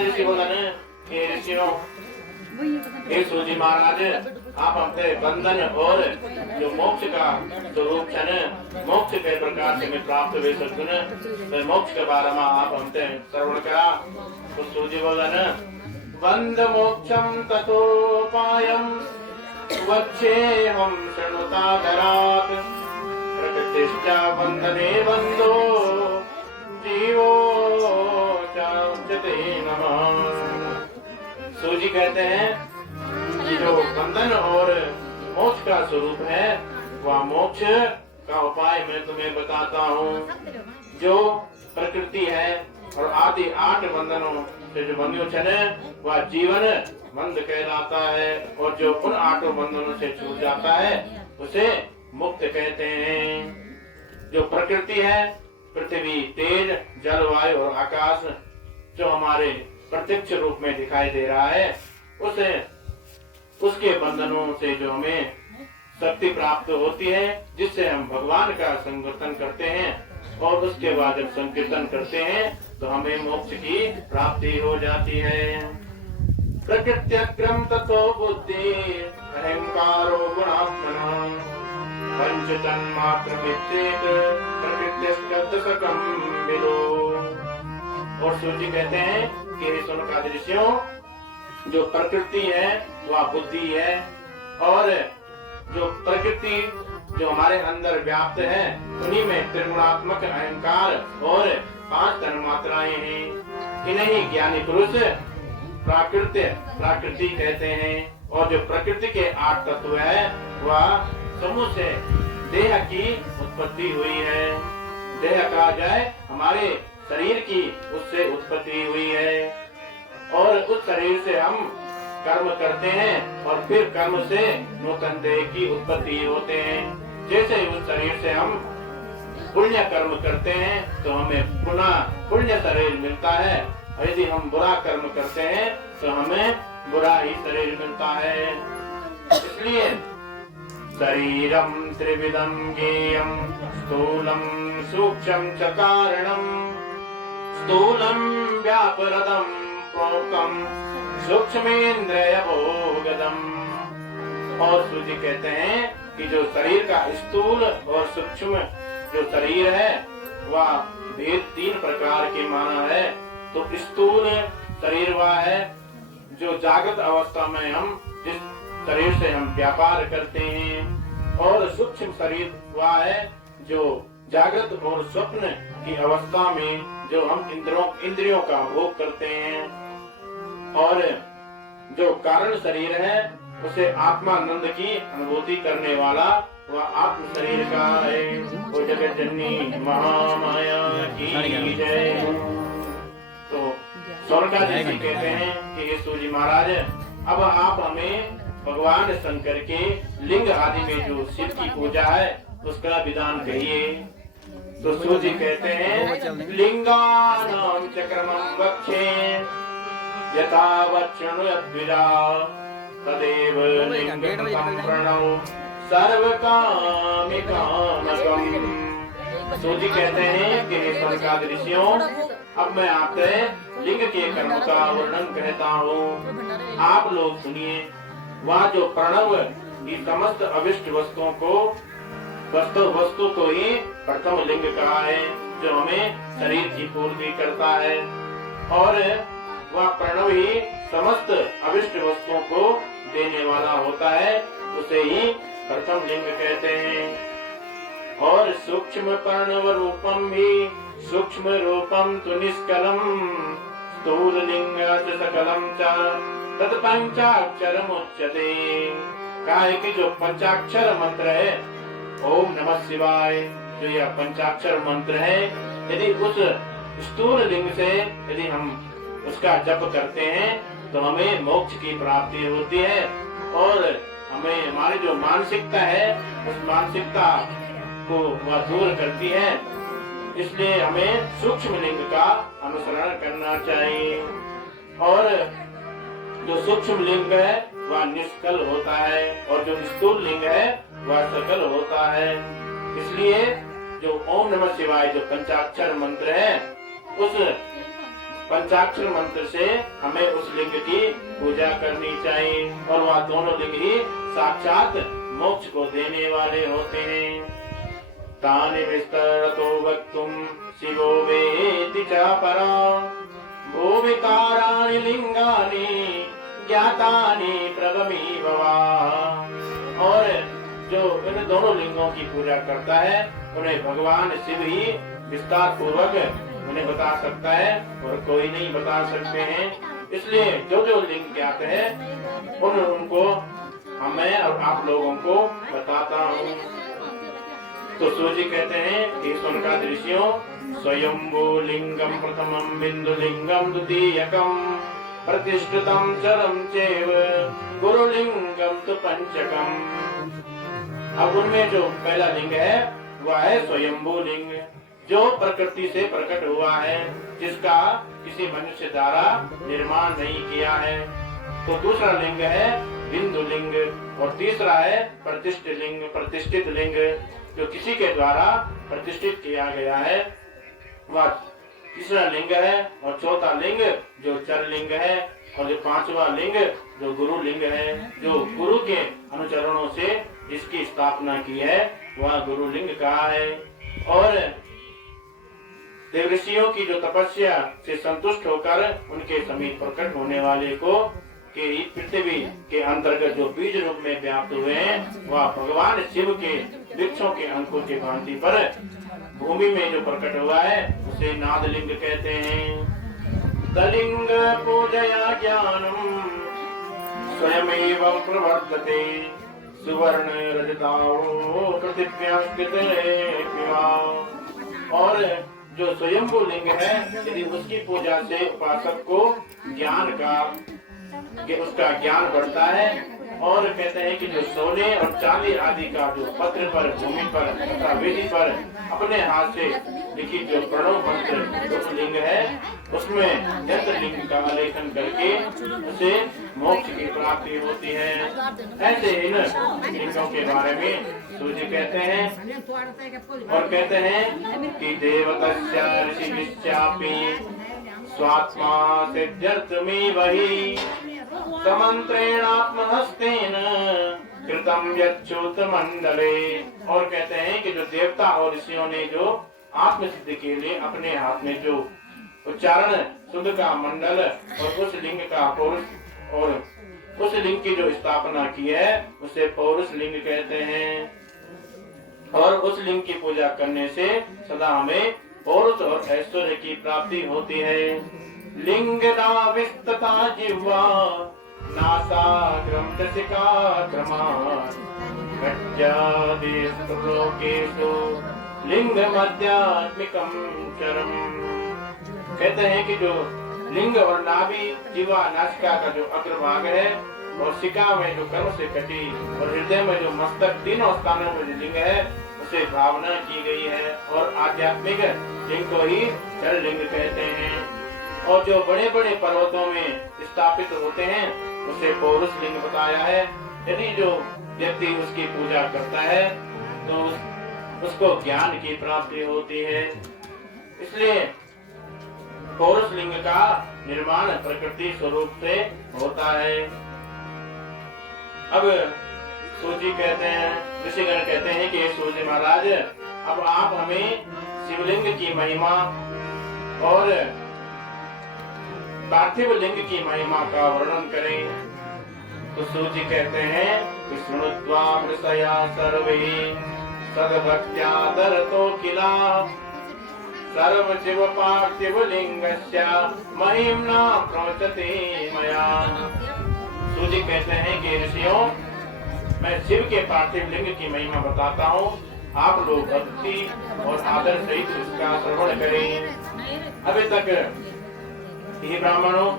ऋषि बोला ने हे ऋषियों, हे सूजी महाराज, आप हमसे बंधन और जो मोक्ष का स्वरूप है, मोक्ष के प्रकार से मैं प्राप्त हुए सद्गुण, तो मोक्ष के बारे में आप हमसे श्रवण करा। तो सूजी बोला न बंध मोक्षम ततोपायम वक्षे हम शृणुतादरात् प्रकृतिश्च बंधने बंधो जीवो चाच्यते नमः। सूजी कहते हैं कि जो बंधन और मोक्ष का स्वरूप है, वह मोक्ष का उपाय मैं तुम्हें बताता हूँ। जो प्रकृति है और आदि 8 बंधनों से जो बंधन है, वह जीवन बंध कहलाता है, और जो उन 8 बंधनों से छूट जाता है उसे मुक्त कहते हैं। जो प्रकृति है, पृथ्वी, तेज, जल, वायु और आकाश, जो हमारे प्रत्यक्ष रूप में दिखाई दे रहा है, उसके बंधनों से जो हमें शक्ति प्राप्त होती है, जिससे हम भगवान का संकीर्तन करते हैं, और उसके बाद जब संकीर्तन करते हैं तो हमें मोक्ष की प्राप्ति हो जाती है। प्रकृत्यक्रम ततो बुद्धि अहंकारो गुणात्मना पंच तन्मात्र वित्तेत प्रकृत्यस्कम विदो। और सूची कहते हैं कि सुनकादि ऋषियों, जो प्रकृति है वह बुद्धि है, और जो प्रकृति जो हमारे अंदर व्याप्त है, उन्हीं में त्रिगुणात्मक अहंकार और 5 तन्मात्राएं हैं। इन्हें ज्ञानी पुरुष प्राकृति कहते हैं। और जो प्रकृति के 8 तत्व है, वह समूह से देह की उत्पत्ति हुई है। देह कहा जाए हमारे शरीर की उससे उत्पत्ति हुई है, और उस शरीर से हम कर्म करते हैं, और फिर कर्म से नूतन देह की उत्पत्ति होते हैं। जैसे उस शरीर से हम पुण्य कर्म करते हैं तो हमें पुनः पुण्य शरीर मिलता है, और यदि हम बुरा कर्म करते हैं तो हमें बुरा ही शरीर मिलता है। इसलिए शरीरम त्रिविधम ज्ञेयम स्थूलम सूक्ष्म च कारणम स्थूलम व्यापरदम प्रोक्तम सूक्ष्मेन्द्रिय भोगदम। और सूजी कहते हैं कि जो शरीर का स्थूल और सूक्ष्म जो शरीर है, वह भेद 3 प्रकार के माना है। तो स्थूल शरीर वह है जो जागृत अवस्था में हम जिस शरीर से हम व्यापार करते हैं, और सूक्ष्म शरीर वह है जो जागृत और स्वप्न की अवस्था में जो हम इंद्रियों का भोग करते हैं। और जो कारण शरीर है, उसे आत्मानंद की अनुभूति करने वाला वह आत्म शरीर का है। वो जगत जननी महामाया की जय। तो स्वर्गादि जी कहते हैं कि हे सूजी महाराज, अब आप हमें भगवान शंकर के लिंग आदि में जो शिव की पूजा है उसका विधान कहिए। तो सूजी कहते हैं लिंगानां चक्रमं वक्षे यथा वक्षणुयद्विजा तदेव लिंगं प्रणव सर्वकामिकामकम्। सूजी कहते हैं कि स्वर्गादि ऋषियों, अब मैं आपसे लिंग के कर्म का वर्णन कहता हूँ, आप लोग सुनिए। वह जो प्रणव की समस्त अविष्ट वस्तुओं को वस्तु को ही प्रथम लिंग कहा है, जो हमें शरीर की पूर्ति करता है, और वह प्रणव ही समस्त अविष्ट वस्तुओं को देने वाला होता है, उसे ही प्रथम लिंग कहते हैं। और सूक्ष्म प्रणव रूपम भी सूक्ष्म रूपम तु निष्कलम स्थूल लिंग सकलम च तत् पंचाक्षरम उच्यते। कहा है कि जो पंचाक्षर मंत्र है, ओम नमः शिवाय, जो यह पंचाक्षर मंत्र है, यदि उस स्थूल लिंग से यदि हम उसका जप करते हैं तो हमें मोक्ष की प्राप्ति होती है, और हमें हमारी जो मानसिकता है उस मानसिकता को वह दूर करती है। इसलिए हमें सूक्ष्म लिंग का अनुसरण करना चाहिए। और जो सूक्ष्म लिंग है वह निष्कल होता है, और जो स्थूल लिंग है वह सकल होता है। इसलिए जो ओम नमः शिवाय जो पंचाक्षर मंत्र है, उस पंचाक्षर मंत्र से हमें उस लिंग की पूजा करनी चाहिए और वह दोनों लिंग ही साक्षात मोक्ष को देने वाले होते हैं। तानि विस्तरतो वक्तुम शिवो वेति च परा भूविकाराणि लिंगानि ज्ञातानि प्रगमी भवा। और जो इन दोनों लिंगों की पूजा करता है उन्हें भगवान शिव ही विस्तार पूर्वक उन्हें बता सकता है और कोई नहीं बता सकते हैं। इसलिए जो जो लिंग ज्ञात है उनको मैं और आप लोगों को बताता हूँ। तो सूजी कहते हैं कि सुनका दृश्यों स्वयंभू लिंगम प्रथमम बिंदु लिंगम द्वितीयकम प्रतिष्ठितम चरम चैव गुरुलिंगम तु पंचकम। अब उनमें जो पहला लिंग है वह है स्वयंभू लिंग, जो प्रकृति से प्रकट हुआ है, जिसका किसी मनुष्य द्वारा निर्माण नहीं किया है। तो दूसरा लिंग है बिंदु लिंग और तीसरा है प्रतिष्ठित लिंग, जो किसी के द्वारा प्रतिष्ठित किया गया है, वह तीसरा लिंग है। और चौथा लिंग जो चर लिंग है और जो पांचवा लिंग जो गुरु लिंग है, जो गुरु के अनुचरणों से जिसकी स्थापना की है वह गुरु लिंग कहा है। और देवऋषियों की जो तपस्या से संतुष्ट होकर उनके समीप प्रकट होने वाले को के पृथ्वी के अंतर्गत जो बीज रूप में व्याप्त हुए हैं, वह भगवान शिव के वृक्षों के अंकुर के भांति पर भूमि में जो प्रकट हुआ है उसे नादलिंग कहते हैं। तलिंग पूजया ज्ञानम स्वयमेव प्रवर्तते सुवर्ण रजताओ पृथिव्यां स्थिते। और जो स्वयंभू लिंग है, यदि उसकी पूजा से उपासक को ज्ञान का उसका ज्ञान बढ़ता है और कहते हैं कि जो सोने और चांदी आदि का जो पत्र पर भूमि पर तथा वेदी पर अपने हाथ से लिखित जो प्रणव मंत्र उस लिंग है उसमें यंत्र लिंग का आलेखन करके उसे मोक्ष की प्राप्ति होती है। ऐसे इन लिंगों के बारे में सूर्य कहते हैं और कहते हैं कि देवतस्य ऋषिश्चापि स्वात्मा सिद्ध्यर्थमे वही समंत्रेणात्महस्तेन कृतम यच्छ्रुत मंडले। और कहते हैं कि जो देवता और ऋषियों ने जो आत्म सिद्धि के लिए अपने हाथ में जो उच्चारण शुद्ध का मंडल और उस लिंग का पौरुष और उस लिंग की जो स्थापना की है उसे पौरुष लिंग कहते हैं। और उस लिंग की पूजा करने से सदा हमें पौरुष और ऐश्वर्य की प्राप्ति होती है। लिंग नाविस्तता जिह्वा नासाग्रम दशिका क्रमात् गच्छादिस्तु लोकेषु लिंग मध्यात्मिकम चरम। कहते हैं कि जो लिंग और नाभि जिह्वा नासिका का जो अग्रभाग है और शिका में जो कर्म से कटी और हृदय में जो मस्तक, तीनों स्थानों में जो लिंग है उसे भावना की गई है। और आध्यात्मिक लिंग को ही जल लिंग कहते हैं। और जो बड़े बड़े पर्वतों में स्थापित होते हैं उसे पौरुष लिंग बताया है। यदि जो व्यक्ति उसकी पूजा करता है तो उसको ज्ञान की प्राप्ति होती है। इसलिए पौरुष लिंग का निर्माण प्रकृति स्वरूप से होता है। अब सूजी कहते हैं, ऋषिगण कहते हैं कि सूर्य महाराज अब आप हमें शिवलिंग की महिमा और पार्थिव लिंग की महिमा का वर्णन करें। तो सूजी कहते हैं कि शृणुत्वा मृषया सर्वे सद्भक्त्या दरतो किला सर्व शिव पार्थिव लिंगस्य महिम्ना प्रोचते मया। सूजी कहते हैं कि ऋषियों, मैं शिव के पार्थिव लिंग की महिमा बताता हूँ, आप लोग भक्ति और आदर सहित इसका श्रवण करें। अभी तक ये ब्राह्मणों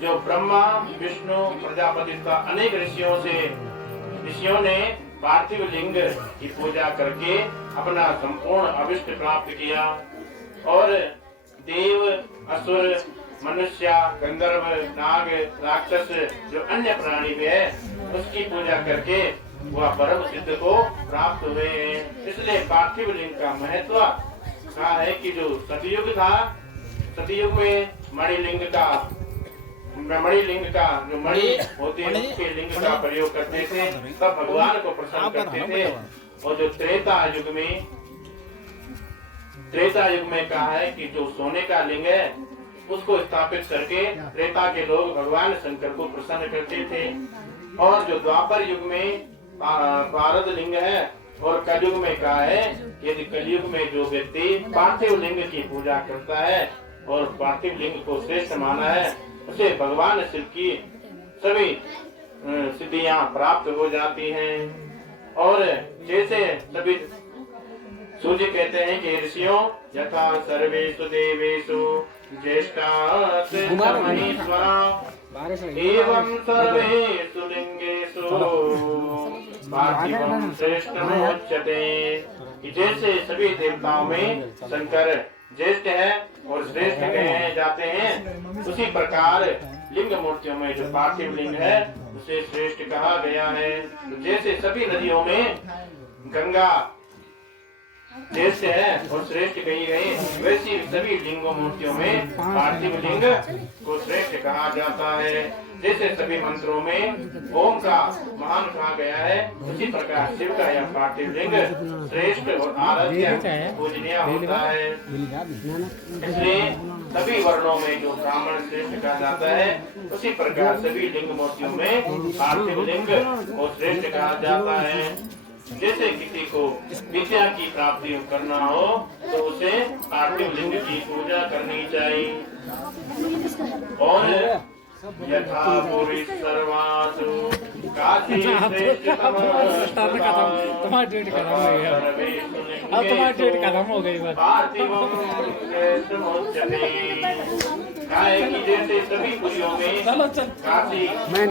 जो ब्रह्मा विष्णु प्रजापति का अनेक ऋषियों ने पार्थिव लिंग की पूजा करके अपना संपूर्ण अभिष्ट प्राप्त किया। और देव, असुर, मनुष्य, गंधर्व, नाग, राक्षस जो अन्य प्राणी भी है उसकी पूजा करके वह परम सिद्ध को प्राप्त हुए हैं। इसलिए पार्थिव लिंग का महत्व कहा है कि जो सतयुग था, सतयुग में मणिलिंग का जो मणि होते हैं उसके लिंग का प्रयोग करते थे, तब भगवान को प्रसन्न करते थे। और जो त्रेता युग में कहा है कि जो सोने का लिंग है उसको स्थापित करके त्रेता के लोग भगवान शंकर को प्रसन्न करते थे। और जो द्वापर युग में पारद लिंग है, और कलयुग में कहा है यदि कलयुग में जो व्यक्ति पार्थिव लिंग की पूजा करता है और पार्थिव लिंग को श्रेष्ठ माना है, उसे भगवान शिव की सभी सिद्धियां प्राप्त हो जाती हैं। और जैसे सभी सूर्य कहते हैं कि ऋषियों यथा सर्वेषु देवेषु ज्येष्ठात् महेश्वरा एवं सर्वेषु लिंगेषु पार्थिवं श्रेष्ठमुच्यते। जैसे सभी देवताओं में शंकर ज्येष्ठ है और श्रेष्ठ कहे जाते हैं, उसी प्रकार लिंग मूर्तियों में जो पार्थिव लिंग है उसे श्रेष्ठ कहा गया है। जैसे सभी नदियों में गंगा ज्येष्ठ है और श्रेष्ठ कही गई, वैसी सभी लिंगों मूर्तियों में पार्थिव लिंग को श्रेष्ठ कहा जाता है। जैसे सभी मंत्रों में ओम का महान कहा गया है, उसी प्रकार शिव का यह पार्थिव लिंग श्रेष्ठ और आराध्य पूजनीय होता है। इसलिए सभी वर्णों में जो ब्राह्मण श्रेष्ठ कहा जाता है, उसी प्रकार सभी लिंग मूर्तियों में पार्थिव लिंग को श्रेष्ठ कहा जाता है। जैसे किसी को विद्या की प्राप्ति करना हो तो उसे पार्थिव लिंग की पूजा करनी चाहिए। और यथा पुरी सर्वासु काशी श्रेष्ठतम तुम्हारा डेट खत्म हो गया, अब तुम्हारा डेट खत्म हो गई बस। पार्थिवं श्रेष्ठमुच्यते। जैसे सभी पुरियों में चलो चल काशी